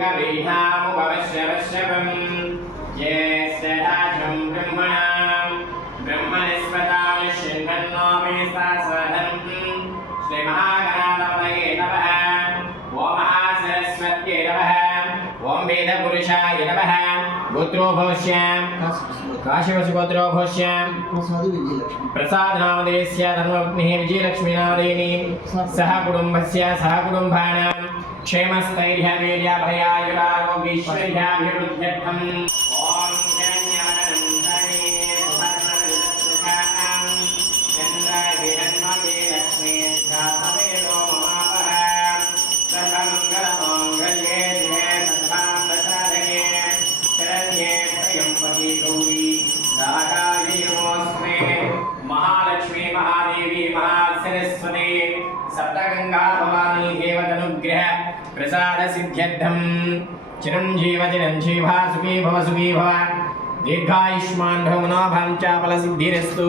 कवीनामुपवश्यवश्यवम् ज्येष्ठराजं ब्रह्मणां ब्रह्मनिस्पताय शृण्वन्नोमेस्तास्वधम् श्रीमहागणाधिपतये नमः। ॐ महासरस्वत्यै नमः। ॐ वेदपुरुषाय नमः। गोत्रो भविष्याम् काशीवसुगोत्रो भविष्याम् प्रसाद नामधेयस्य धर्मपत्नीः विजयलक्ष्मी नामधेयिनी सह कुटुम्बस्य सह कुटुम्बानां क्षेमस्थैर्यवीर्याभयायुरारोग्यैश्वर्याभिवृद्ध्यर्थम् ॐ महालक्ष्मी महादेवी महासरस्वती सप्तगंगा भवानी देवतनुग्रह प्रसाद सिद्ध्यर्थम चिरंजीव सुखी भव दीर्घायुष्मान भव मनोभाव च फल सिद्धिरस्तु।